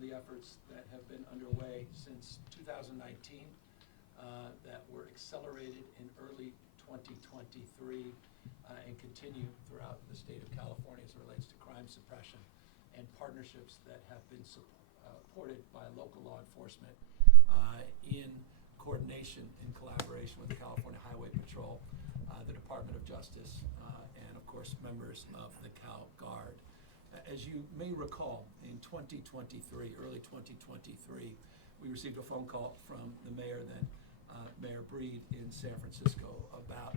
of the efforts that have been underway since 2019 that were accelerated in early 2023 and continue throughout the state of California as it relates to crime suppression and partnerships that have been supported by local law enforcement in coordination and collaboration with the California Highway Patrol, the Department of Justice, and of course members of the Cal Guard. As you may recall, in 2023, early 2023, we received a phone call from the mayor then, Mayor Breed in San Francisco, about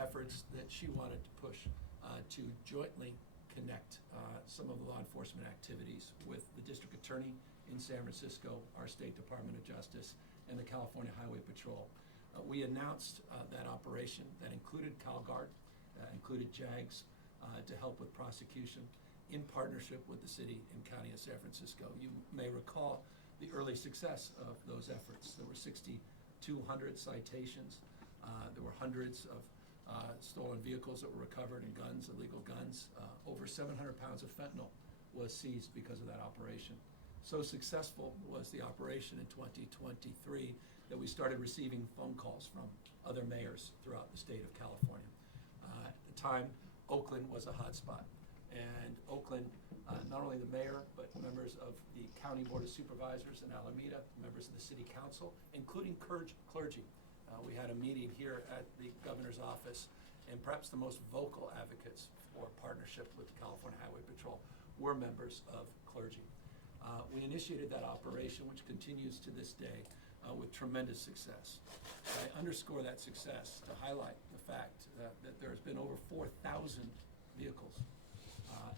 efforts that she wanted to push to jointly connect some of the law enforcement activities with the district attorney in San Francisco, our State Department of Justice, and the California Highway Patrol. We announced that operation that included CalGuard, included JAGS to help with prosecution in partnership with the city and county of San Francisco. You may recall the early success of those efforts. There were 6,200 citations. There were hundreds of stolen vehicles that were recovered and guns, illegal guns. Over 700 pounds of fentanyl was seized because of that operation. So successful was the operation in 2023 that we started receiving phone calls from other mayors throughout the state of California. At the time, Oakland was a hotspot. And Oakland, not only the mayor, but members of the County Board of Supervisors in Alameda, members of the City Council, including clergy. We had a meeting here at the governor's office, and perhaps the most vocal advocates for partnership with the California Highway Patrol were members of clergy. We initiated that operation, which continues to this day with tremendous success. I underscore that success to highlight the fact that there's been over 4,000 vehicles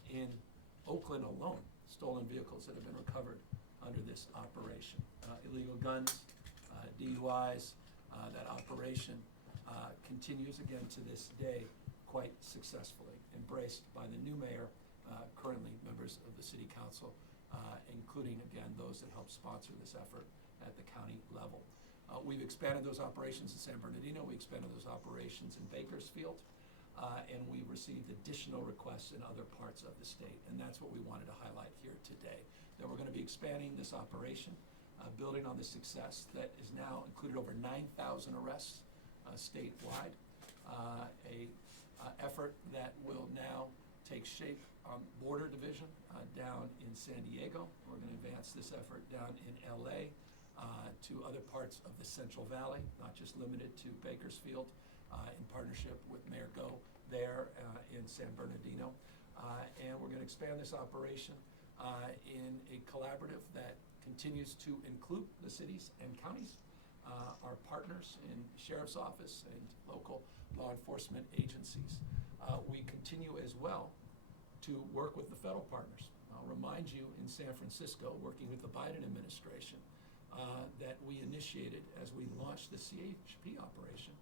in Oakland alone, stolen vehicles that have been recovered under this operation. Illegal guns, DUIs, that operation continues again to this day quite successfully, embraced by the new mayor, currently members of the City Council, including again those that help sponsor this effort at the county level. We've expanded those operations in San Bernardino, we expanded those operations in Bakersfield, and we received additional requests in other parts of the state, and that's what we wanted to highlight here today. That we're going to be expanding this operation, building on the success that is now included over 9,000 arrests statewide, a effort that will now take shape on Border Division down in San Diego. We're going to advance this effort down in LA to other parts of the Central Valley, not just limited to Bakersfield, in partnership with Mayor Go there in San Bernardino. And we're going to expand this operation in a collaborative that continues to include the cities and counties, our partners in Sheriff's Office and local law enforcement agencies. We continue as well to work with the federal partners. I'll remind you, in San Francisco, working with the Biden administration, that we initiated as we launched the CHP operation,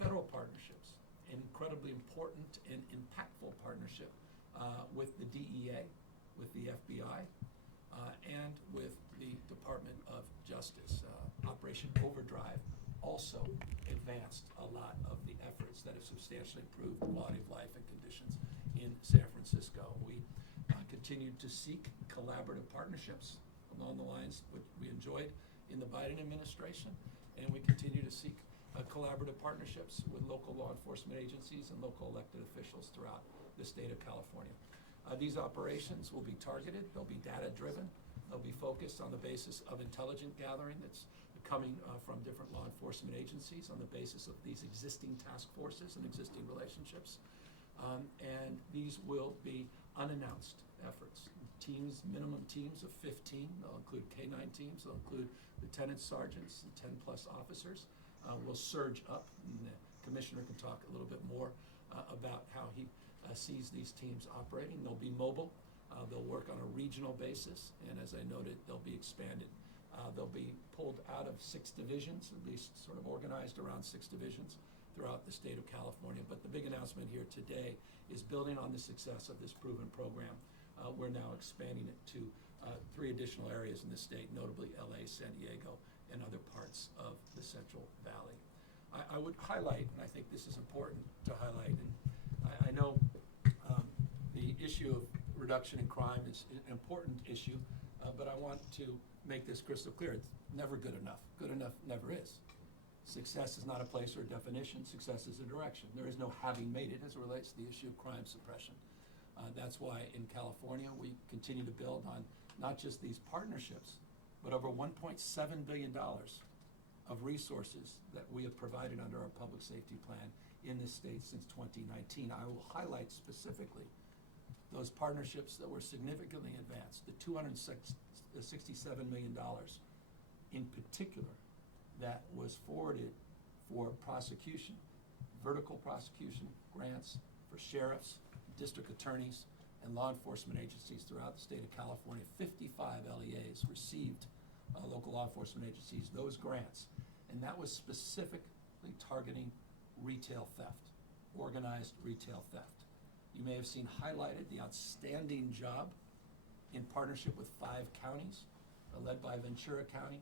federal partnerships, incredibly important and impactful partnership with the DEA, with the FBI, and with the Department of Justice. Operation Overdrive also advanced a lot of the efforts that have substantially improved the quality of life and conditions in San Francisco. We continued to seek collaborative partnerships along the lines which we enjoyed in the Biden administration, and we continue to seek collaborative partnerships with local law enforcement agencies and local elected officials throughout the state of California. These operations will be targeted, they'll be data-driven, they'll be focused on the basis of intelligence gathering that's coming from different law enforcement agencies on the basis of these existing task forces and existing relationships. And these will be unannounced efforts. Teams, minimum teams of 15, they'll include K-9 teams, they'll include lieutenants, sergeants, and 10 plus officers. Will surge up, and the commissioner can talk a little bit more about how he sees these teams operating. They'll be mobile, they'll work on a regional basis, and as I noted, they'll be expanded. They'll be pulled out of 6 divisions, at least sort of organized around 6 divisions throughout the state of California. But the big announcement here today is building on the success of this proven program. We're now expanding it to 3 additional areas in the state, notably LA, San Diego, and other parts of the Central Valley. I would highlight, and I think this is important to highlight, and I know the issue of reduction in crime is an important issue But I want to make this crystal clear. It's never good enough. Good enough never is. Success is not a place or a definition. Success is a direction. There is no having made it as it relates to the issue of crime suppression. That's why in California we continue to build on not just these partnerships, but over $1.7 billion of resources that we have provided under our public safety plan in this state since 2019. I will highlight specifically those partnerships that were significantly advanced, the $267 million in particular that was forwarded for prosecution, vertical prosecution grants for sheriffs, district attorneys, and law enforcement agencies throughout the state of California. 55 LEAs received, local law enforcement agencies, those grants. And that was specifically targeting retail theft, organized retail theft. You may have seen highlighted the outstanding job in partnership with 5 counties, led by Ventura County,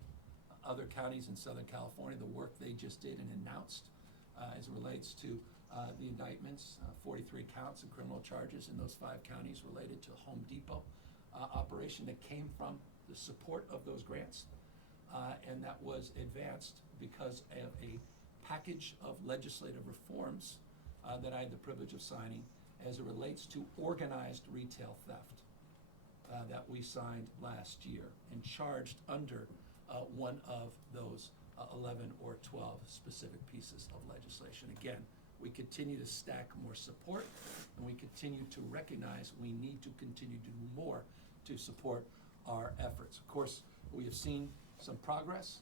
other counties in Southern California, the work they just did and announced as it relates to the indictments, 43 counts and criminal charges in those 5 counties related to Home Depot operation that came from the support of those grants. And that was advanced because of a package of legislative reforms that I had the privilege of signing as it relates to organized retail theft that we signed last year and charged under one of those 11 or 12 specific pieces of legislation. Again, we continue to stack more support, and we continue to recognize we need to continue to do more to support our efforts. Of course, we have seen some progress.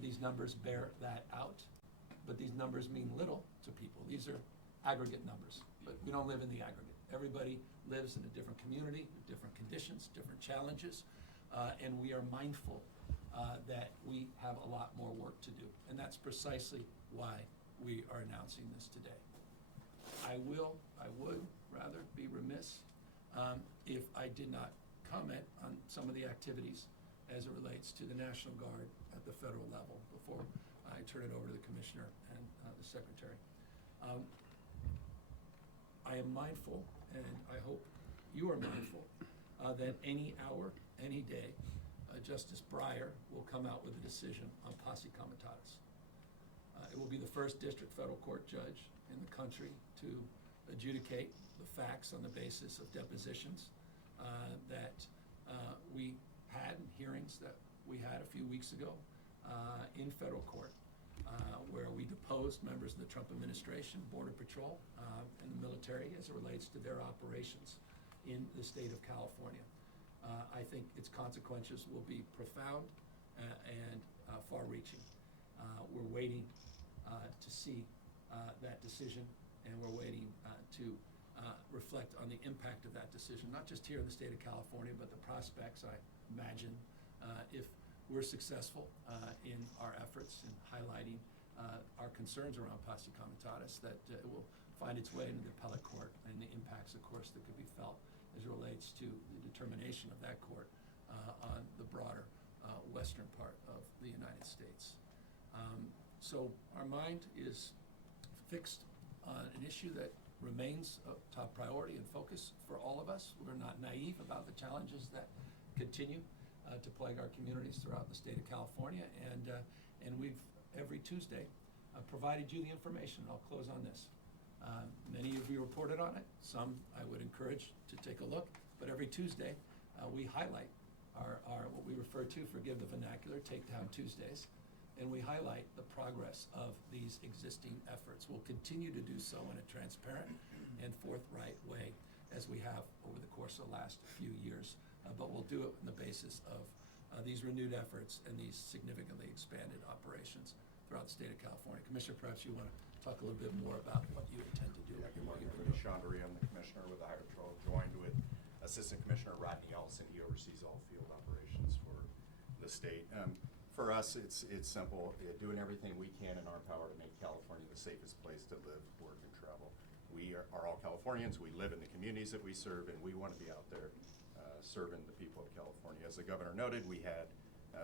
These numbers bear that out, but these numbers mean little to people. These are aggregate numbers, but we don't live in the aggregate. Everybody lives in a different community, with different conditions, different challenges, and we are mindful that we have a lot more work to do. And that's precisely why we are announcing this today. I would rather be remiss if I did not comment on some of the activities as it relates to the National Guard at the federal level before I turn it over to the Commissioner and the Secretary. I am mindful, and I hope you are mindful, that any hour, any day, Justice Breyer will come out with a decision on posse comitatus. It will be the first district federal court judge in the country to adjudicate the facts on the basis of depositions that we had in hearings that we had a few weeks ago in federal court, where we deposed members of the Trump administration, Border Patrol, and the military as it relates to their operations in the state of California. I think its consequences will be profound and far-reaching. We're waiting to see that decision, and we're waiting to reflect on the impact of that decision, not just here in the state of California, but the prospects, I imagine, if we're successful in our efforts in highlighting our concerns around posse comitatus, that it will find its way into the appellate court, and the impacts, of course, that could be felt as it relates to the determination of that court on the broader western part of the United States. So our mind is fixed on an issue that remains a top priority and focus for all of us. We're not naive about the challenges that continue to plague our communities throughout the state of California, and we've every Tuesday provided you the information. I'll close on this. Many of you reported on it. Some I would encourage to take a look, but every Tuesday we highlight our what we refer to, forgive the vernacular, Takedown Tuesdays, and we highlight the progress of these existing efforts. We'll continue to do so in a transparent and forthright way as we have over the course of the last few years, but we'll do it on the basis of these renewed efforts and these significantly expanded operations throughout the state of California. Commissioner, perhaps you want to talk a little bit more about what you intend to do. Yeah, good morning, everybody. Sean Burry, I'm the Commissioner with the Highway Patrol, joined with Assistant Commissioner Rodney Ellison. He oversees all field operations for the state. For us, it's simple, doing everything we can in our power to make California the safest place to live, work, and travel. We are all Californians. We live in the communities that we serve, and we want to be out there serving the people of California. As the governor noted, we had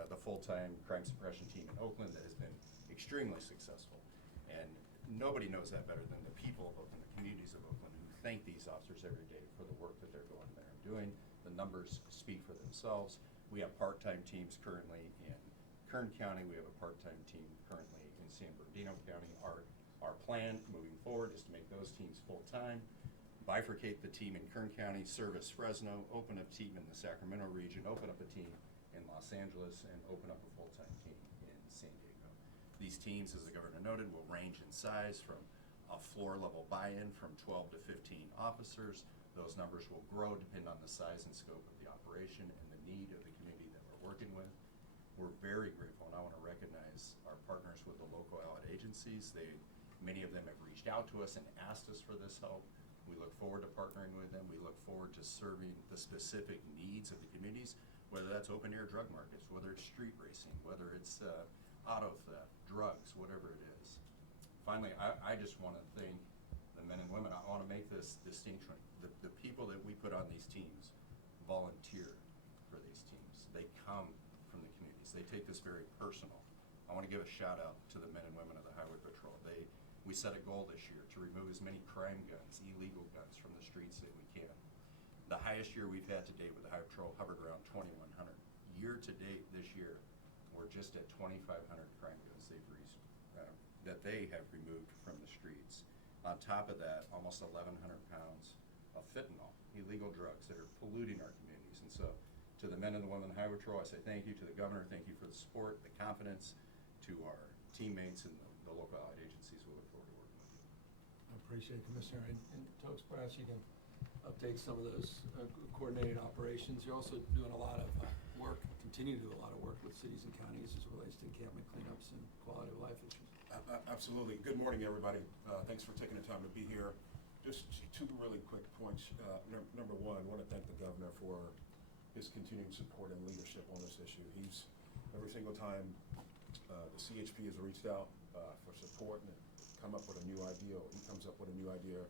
the full-time crime suppression team in Oakland that has been extremely successful. And nobody knows that better than the people of Oakland, the communities of Oakland, who thank these officers every day for the work that they're going there and doing. The numbers speak for themselves. We have part-time teams currently in Kern County. We have a part-time team currently in San Bernardino County. Our plan moving forward is to make those teams full-time, bifurcate the team in Kern County, service Fresno, open up team in the Sacramento region, open up a team in Los Angeles, and open up a full-time team in San Diego. These teams, as the governor noted, will range in size from a floor-level buy-in from 12 to 15 officers. Those numbers will grow depending on the size and scope of the operation and the need of the community that we're working with. We're very grateful, and I want to recognize our partners with the local allied agencies. Many of them have reached out to us and asked us for this help. We look forward to partnering with them. We look forward to serving the specific needs of the communities, whether that's open-air drug markets, whether it's street racing, whether it's auto theft, drugs, whatever it is. Finally, I just want to thank the men and women. I want to make this distinction. The people that we put on these teams volunteer for these teams. They come from the communities. They take this very personal. I want to give a shout out to the men and women of the Highway Patrol. We set a goal this year to remove as many crime guns, illegal guns from the streets that we can. The highest year we've had to date with the Highway Patrol hovered around 2,100. Year to date this year, we're just at 2,500 crime guns that they have removed from the streets. On top of that, almost 1,100 pounds of fentanyl, illegal drugs that are polluting our communities. And so, to the men and the women of the Highway Patrol, I say thank you. To the governor, thank you for the support, the confidence. To our teammates and the local allied agencies, we look forward to working with you. I appreciate it, Commissioner. And Tokes, perhaps you can update some of those coordinated operations. You're also doing a lot of work, continue to do a lot of work with cities and counties as it relates to encampment cleanups and quality of life issues. Absolutely. Good morning, everybody. Thanks for taking the time to be here. Just two really quick points. Number one, I want to thank the governor for his continued support and leadership on this issue. He's, every single time the CHP has reached out for support and come up with a new idea, or he comes up with a new idea,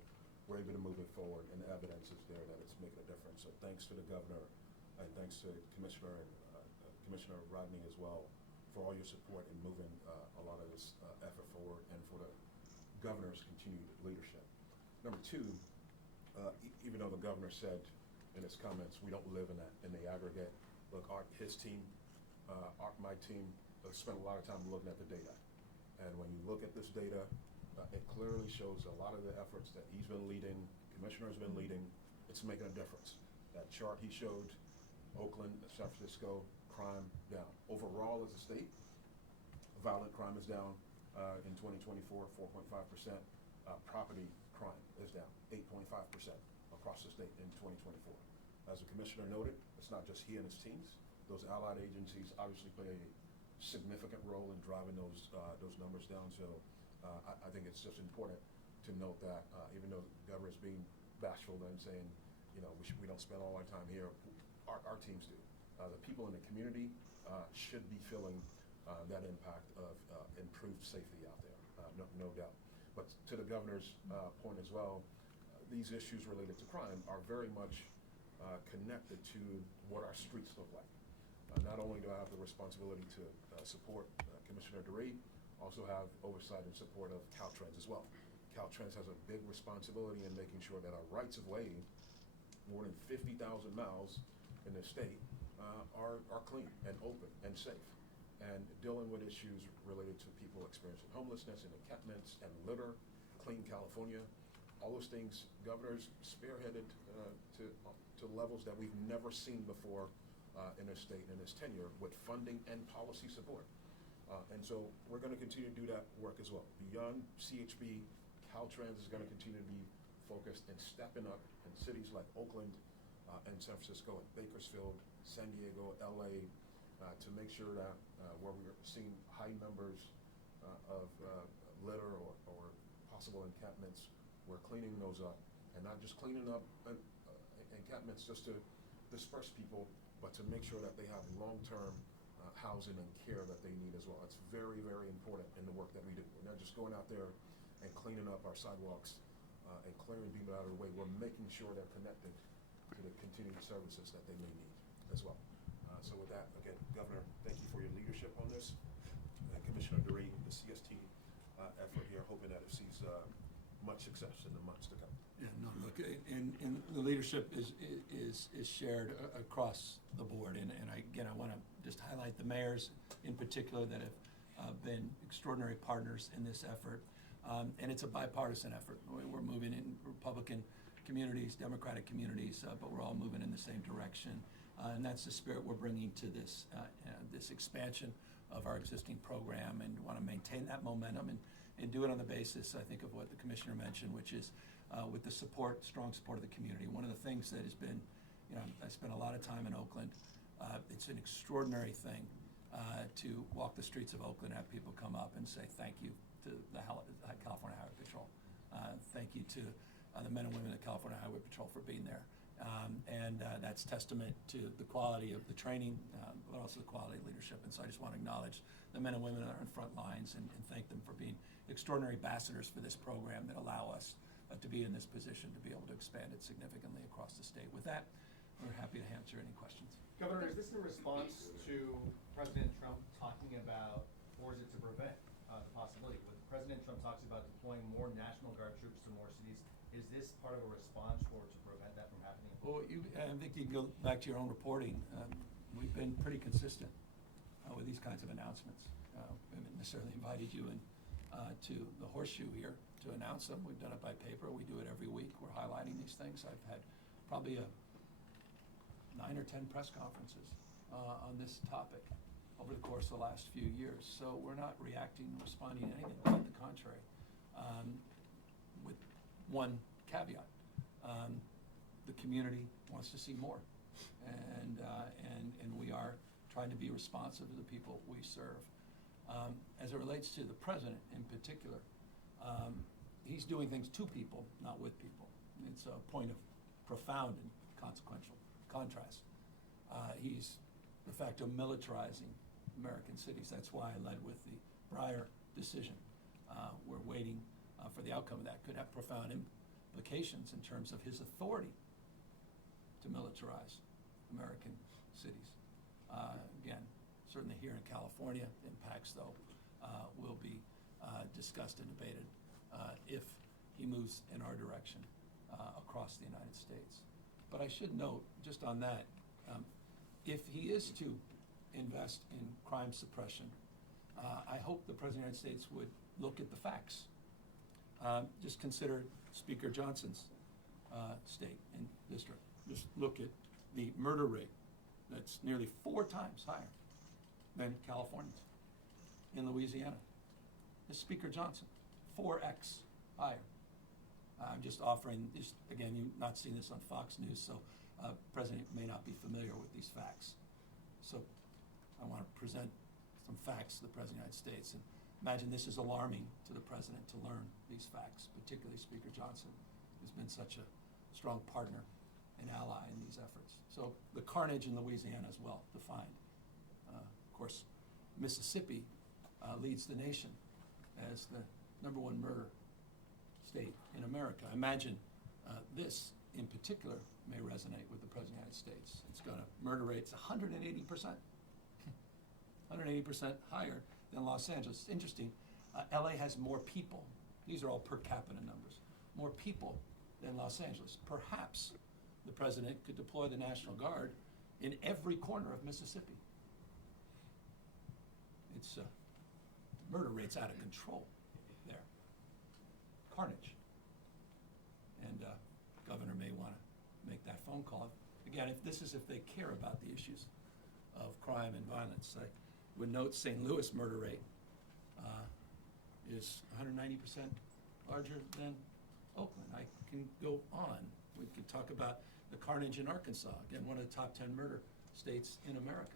we're able to move it forward, and the evidence is there that it's making a difference. So thanks to the governor, and thanks to Commissioner Rodney as well, for all your support in moving a lot of this effort forward, and for the governor's continued leadership. Number two, even though the governor said in his comments, we don't live in the aggregate, look, his team, my team, spent a lot of time looking at the data. And when you look at this data, it clearly shows a lot of the efforts that he's been leading, Commissioner's been leading, it's making a difference. That chart he showed, Oakland, San Francisco, crime down. Overall as a state, violent crime is down in 2024, 4.5%. Property crime is down 8.5% across the state in 2024. As the Commissioner noted, it's not just he and his teams. Those allied agencies obviously play a significant role in driving those numbers down. So I think it's just important to note that even though the governor is being bashful and saying, you know, we don't spend all our time here, our teams do. The people in the community should be feeling that impact of improved safety out there, no doubt. But to the governor's point as well, these issues related to crime are very much connected to what our streets look like. Not only do I have the responsibility to support Commissioner DeRee, also have oversight and support of Caltrans as well. Caltrans has a big responsibility in making sure that our rights of way, more than 50,000 miles in the state, are clean and open and safe. And dealing with issues related to people experiencing homelessness and encampments and litter, Clean California, all those things, governor's spearheaded to levels that we've never seen before in this state in his tenure, with funding and policy support. And so we're going to continue to do that work as well. Beyond CHP, Caltrans is going to continue to be focused and stepping up in cities like Oakland and San Francisco and Bakersfield, San Diego, LA, to make sure that where we're seeing high numbers of litter or possible encampments, we're cleaning those up, and not just cleaning up encampments just to disperse people, but to make sure that they have long-term housing and care that they need as well. It's very, very important in the work that we do. We're not just going out there and cleaning up our sidewalks and clearing people out of the way. We're making sure they're connected to the continued services that they may need as well. So with that, again, Governor, thank you for your leadership on this. And Commissioner DeRee, the CST effort here, hoping that it sees much success in the months to come. Yeah, no, look, and the leadership is shared across the board, and again, I want to just highlight the mayors in particular that have been extraordinary partners in this effort, and it's a bipartisan effort. We're moving in Republican communities, Democratic communities, but we're all moving in the same direction, and that's the spirit we're bringing to this this expansion of our existing program, and want to maintain that momentum and do it on the basis, I think, of what the commissioner mentioned, which is with the support, strong support of the community. One of the things that has been, I spent a lot of time in Oakland. It's an extraordinary thing to walk the streets of Oakland, have people come up and say thank you to the California Highway Patrol. Thank you to the men and women of the California Highway Patrol for being there. And that's testament to the quality of the training, but also the quality of leadership. And so I just want to acknowledge the men and women that are in front lines and thank them for being extraordinary ambassadors for this program that allow us to be in this position to be able to expand it significantly across the state. With that, we're happy to answer any questions. Governor, is this in response to President Trump talking about, or is it to prevent the possibility? When President Trump talks about deploying more National Guard troops to more cities, is this part of a response or to prevent that from happening? Well, I think you can go back to your own reporting. We've been pretty consistent with these kinds of announcements. We haven't necessarily invited you in to the horseshoe here to announce them. We've done it by paper. We do it every week. We're highlighting these things. I've had probably 9 or 10 press conferences on this topic over the course of the last few years. So we're not reacting, responding to anything, quite the contrary. With one caveat, the community wants to see more, and we are trying to be responsive to the people we serve. As it relates to the president in particular, he's doing things to people, not with people. It's a point of profound and consequential contrast. He's de facto militarizing American cities. That's why I led with the Breyer decision. We're waiting for the outcome of that. Could have profound implications in terms of his authority to militarize American cities. Again, certainly here in California, impacts though will be discussed and debated if he moves in our direction across the United States. But I should note, just on that, if he is to invest in crime suppression, I hope the President of the United States would look at the facts. Just consider Speaker Johnson's state and district. Just look at the murder rate that's nearly 4 times higher than California's. In Louisiana, this Speaker Johnson, 4x higher. I'm just offering this, again, you've not seen this on Fox News, so President may not be familiar with these facts. So I want to present some facts to the President of the United States. And imagine this is alarming to the President to learn these facts, particularly Speaker Johnson, who's been such a strong partner and ally in these efforts. So the carnage in Louisiana is well defined. Of course, Mississippi leads the nation as the #1 murder state in America. I imagine this in particular may resonate with the President of the United States. It's got a murder rate, it's 180%. 180% higher than Los Angeles. It's interesting, LA has more people. These are all per capita numbers. More people than Los Angeles. Perhaps the President could deploy the National Guard in every corner of Mississippi. It's murder rate's out of control there. Carnage. And Governor may want to make that phone call. Again, if they care about the issues of crime and violence. I would note St. Louis murder rate is 190% larger than Oakland. I can go on. We could talk about the carnage in Arkansas, again, one of the top 10 murder states in America.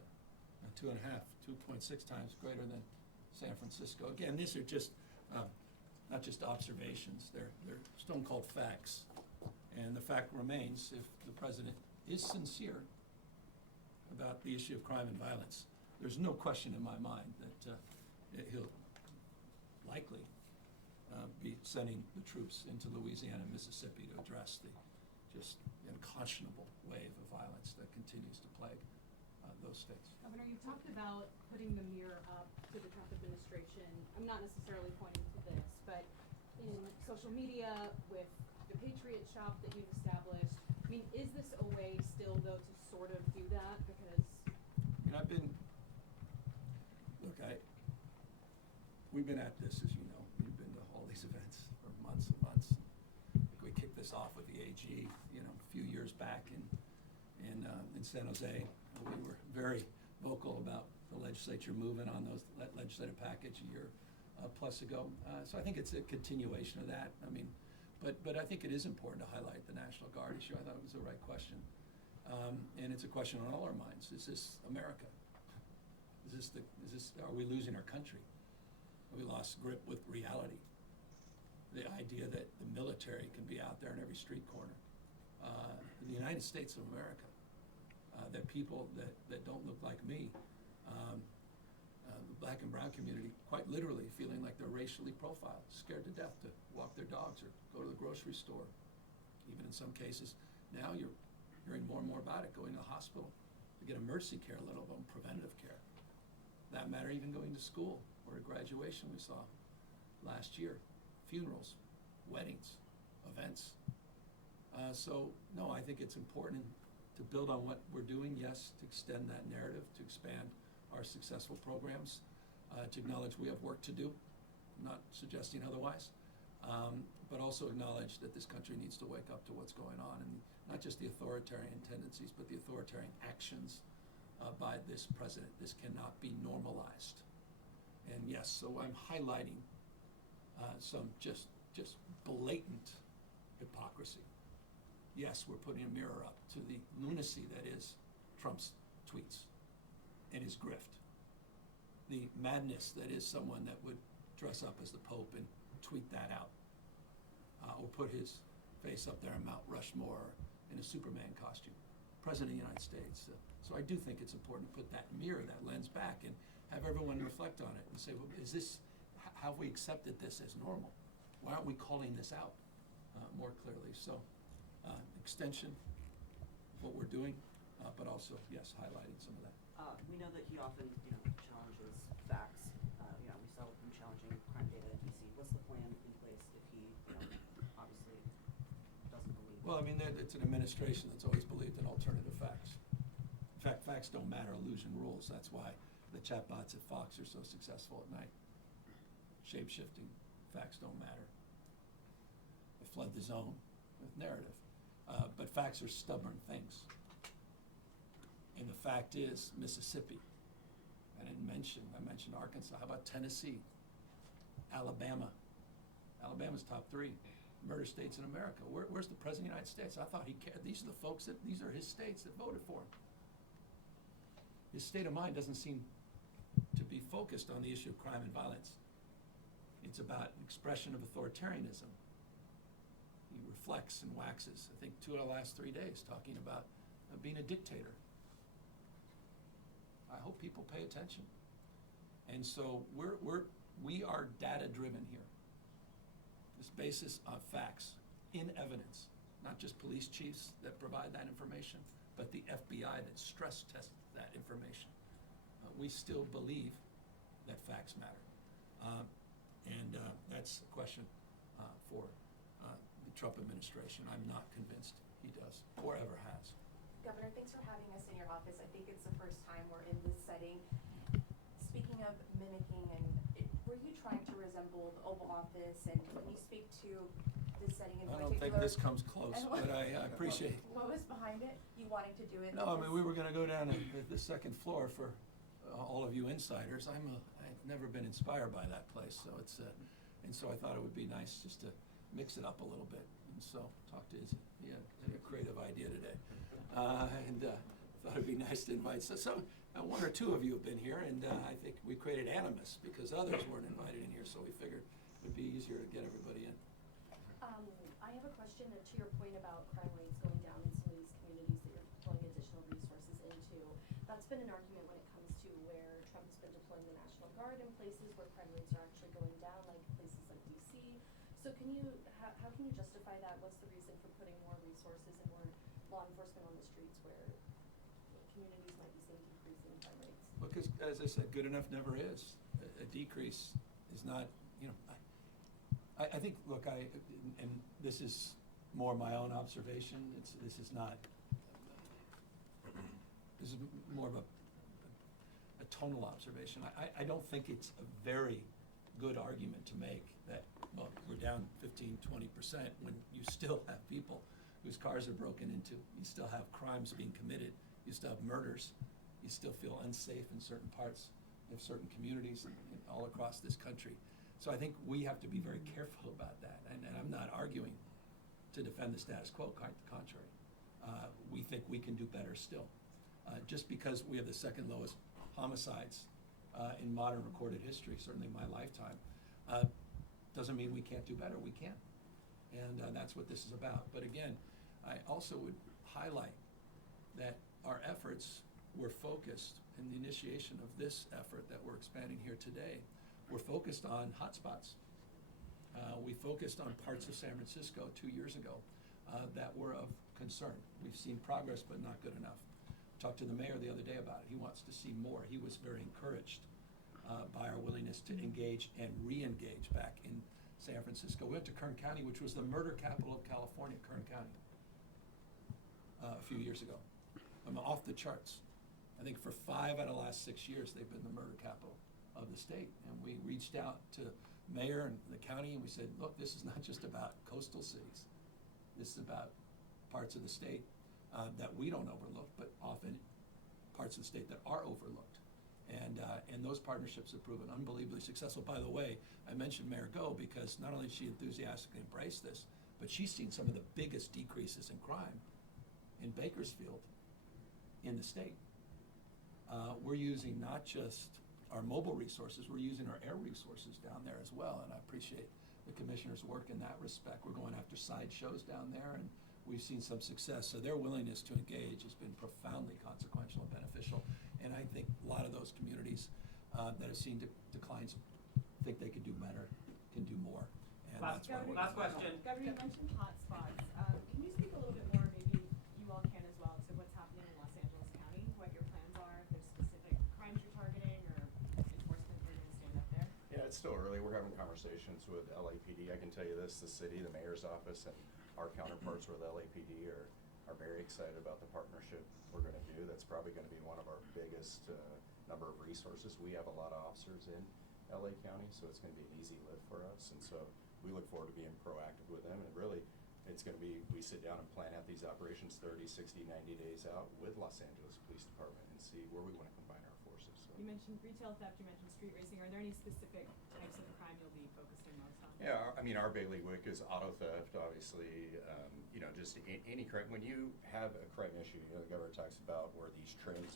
2.6 times greater than San Francisco. Again, these are just not just observations, they're stone cold facts. And the fact remains, if the President is sincere about the issue of crime and violence, there's no question in my mind that he'll likely be sending the troops into Louisiana and Mississippi to address the just unconscionable wave of violence that continues to plague those states. Governor, you talked about putting the mirror up to the Trump administration. I'm not necessarily pointing to this, but in social media with the Patriot Shop that you've established. I mean, is this a way still, though, to sort of do that? Because, I mean, we've been at this, as you know, we've been to all these events for months and months. I think we kicked this off with the AG, a few years back in San Jose. We were very vocal about the legislature moving on that legislative package a year plus ago. So I think it's a continuation of that. I mean, but I think it is important to highlight the National Guard issue. I thought it was the right question. And it's a question on all our minds. Is this America? Are we losing our country? Have we lost grip with reality? The idea that the military can be out there in every street corner. The United States of America, that people that don't look like me, the black and brown community, quite literally feeling like they're racially profiled, scared to death to walk their dogs or go to the grocery store. Even in some cases, now you're hearing more and more about it, going to the hospital to get emergency care, let alone preventative care. That matter, even going to school or a graduation we saw last year, funerals, weddings, events. So, no, I think it's important to build on what we're doing, yes, to extend that narrative, to expand our successful programs, to acknowledge we have work to do, not suggesting otherwise, but also acknowledge that this country needs to wake up to what's going on, and not just the authoritarian tendencies, but the authoritarian actions by this president. This cannot be normalized. And yes, so I'm highlighting some just blatant hypocrisy. Yes, we're putting a mirror up to the lunacy that is Trump's tweets and his grift. The madness that is someone that would dress up as the Pope and tweet that out, or put his face up there on Mount Rushmore in a Superman costume. President of the United States. So I do think it's important to put that mirror, that lens back, and have everyone reflect on it and say, well, have we accepted this as normal? Why aren't we calling this out more clearly? So extension of what we're doing, but also, yes, highlighting some of that. We know that he often, challenges facts. We saw him challenging crime data in DC. What's the plan in place if he, obviously doesn't believe? Well, I mean, it's an administration that's always believed in alternative facts. In fact, facts don't matter, illusion rules. That's why the chatbots at Fox are so successful at night. Shape-shifting, facts don't matter. They flood the zone with narrative. But facts are stubborn things. And the fact is, Mississippi, I mentioned Arkansas. How about Tennessee? Alabama. Alabama's top 3 murder states in America. Where's the President of the United States? I thought he cared. These are his states that voted for him. His state of mind doesn't seem to be focused on the issue of crime and violence. It's about expression of authoritarianism. He reflects and waxes, I think, 2 of the last 3 days, talking about being a dictator. I hope people pay attention. And so we are data-driven here. This basis of facts, in evidence, not just police chiefs that provide that information, but the FBI that stress tests that information. We still believe that facts matter. And that's a question for the Trump administration. I'm not convinced he does, or ever has. Governor, thanks for having us in your office. I think it's the first time we're in this setting. Speaking of mimicking, were you trying to resemble the Oval Office, and can you speak to this setting in particular? I don't think this comes close, but I appreciate it. What was behind it? You wanting to do it? No, I mean, we were going to go down to the second floor for all of you insiders. I've never been inspired by that place, so and so I thought it would be nice just to mix it up a little bit. And so talk to Izzy. He had a creative idea today, and thought it'd be nice to invite. So 1 or 2 of you have been here, and I think we created animus because others weren't invited in here. So we figured it'd be easier to get everybody in. I have a question to your point about crime rates going down in some of these communities that you're deploying additional resources into. That's been an argument when it comes to where Trump's been deploying the National Guard in places where crime rates are actually going down, like places like DC. So how can you justify that? What's the reason for putting more resources and more law enforcement on the streets where communities might be seeing decreasing crime rates? Because, as I said, good enough never is. A decrease is not, I think, look, and this is more my own observation. This is not, this is more of a tonal observation. I don't think it's a very good argument to make that, well, we're down 15, 20% when you still have people whose cars are broken into, you still have crimes being committed, you still have murders, you still feel unsafe in certain parts of certain communities and all across this country. So I think we have to be very careful about that, and I'm not arguing to defend the status quo, quite the contrary. We think we can do better still. Just because we have the second lowest homicides in modern recorded history, certainly in my lifetime, doesn't mean we can't do better. We can. And that's what this is about. But again, I also would highlight that our efforts were focused in the initiation of this effort that we're expanding here today. We're focused on hotspots. We focused on parts of San Francisco 2 years ago that were of concern. We've seen progress, but not good enough. Talked to the mayor the other day about it. He wants to see more. He was very encouraged by our willingness to engage and re-engage back in San Francisco. We went to Kern County, which was the murder capital of California, Kern County, a few years ago. I'm off the charts. I think for 5 out of the last 6 years, they've been the murder capital of the state. And we reached out to mayor and the county and we said, look, this is not just about coastal cities. This is about parts of the state that we don't overlook, but often parts of the state that are overlooked. And those partnerships have proven unbelievably successful. By the way, I mentioned Mayor Go because not only did she enthusiastically embrace this, but she's seen some of the biggest decreases in crime in Bakersfield in the state. We're using not just our mobile resources, we're using our air resources down there as well, and I appreciate the commissioner's work in that respect. We're going after side shows down there, and we've seen some success. So their willingness to engage has been profoundly consequential and beneficial. And I think a lot of those communities that have seen declines think they could do better, can do more. And Last question. Governor, you mentioned hotspots. Can you speak a little bit more, maybe you all can as well, to what's happening in Los Angeles County, what your plans are, if there's specific crimes you're targeting or enforcement you're going to stand up there? Yeah, it's still early. We're having conversations with LAPD. I can tell you this, the city, the mayor's office, and our counterparts with LAPD are very excited about the partnership we're going to do. That's probably going to be one of our biggest number of resources. We have a lot of officers in LA County, so it's going to be an easy lift for us. And so we look forward to being proactive with them. And really, it's going to be, we sit down and plan out these operations 30, 60, 90 days out with Los Angeles Police Department and see where we want to combine our forces. So. You mentioned retail theft, you mentioned street racing. Are there any specific types of crime you'll be focusing most on? Yeah, I mean, our bailiwick is auto theft, obviously, you know, just any crime. When you have a crime issue, you know, the governor talks about where these trends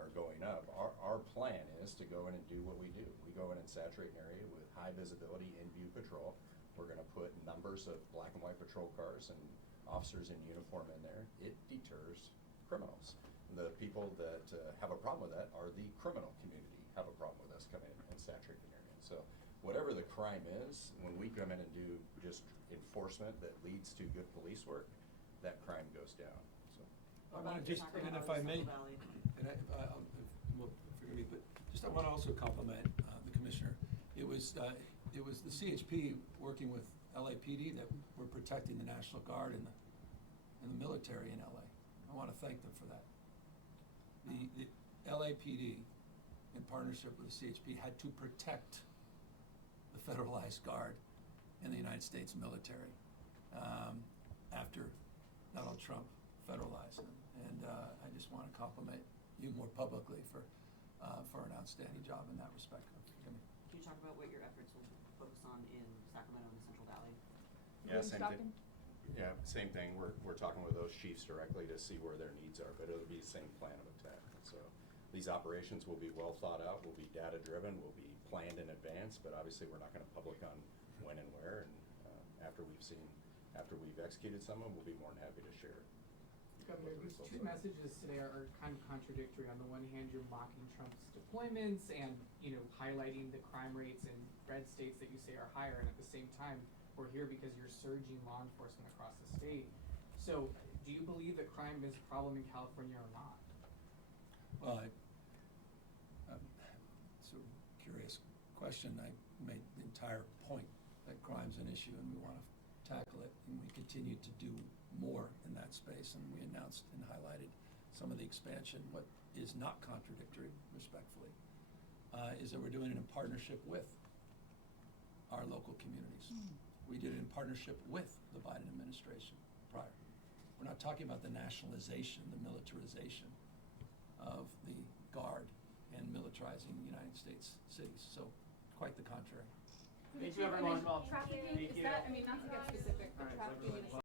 are going up. Our plan is to go in and do what we do. We go in and saturate an area with high visibility in-view patrol. We're going to put numbers of black and white patrol cars and officers in uniform in there. It deters criminals. The people that have a problem with that are the criminal community have a problem with us coming in and saturating an area. So whatever the crime is, when we come in and do just enforcement that leads to good police work, that crime goes down. So. I want to just, and if I may, and well, forgive me, but just I want to also compliment the commissioner. It was the CHP working with LAPD that were protecting the National Guard and the military in LA. I want to thank them for that. The LAPD, in partnership with the CHP, had to protect the federalized guard and the United States military after Donald Trump federalized them. And I just want to compliment you more publicly for an outstanding job in that respect. Can you talk about what your efforts will focus on in Sacramento and the Central Valley? Yeah, same thing. Yeah, same thing. We're talking with those chiefs directly to see where their needs are, but it'll be the same plan of attack. So these operations will be well thought out, will be data driven, will be planned in advance, but obviously we're not going to public on when and where. And after we've executed some of them, we'll be more than happy to share. Governor, these two messages today are kind of contradictory. On the one hand, you're mocking Trump's deployments and, you know, highlighting the crime rates in red states that you say are higher, and at the same time, we're here because you're surging law enforcement across the state. So, do you believe that crime is a problem in California or not? Well, it's a curious question. I made the entire point that crime's an issue and we want to tackle it, and we continue to do more in that space, and we announced and highlighted some of the expansion. What is not contradictory, respectfully, is that we're doing it in partnership with our local communities. We did it in partnership with the Biden administration prior. We're not talking about the nationalization, the militarization of the Guard and militarizing the United States cities. So quite the contrary. Thank you, everyone. Trafficking, is that, I mean, not to get specific, but trafficking in a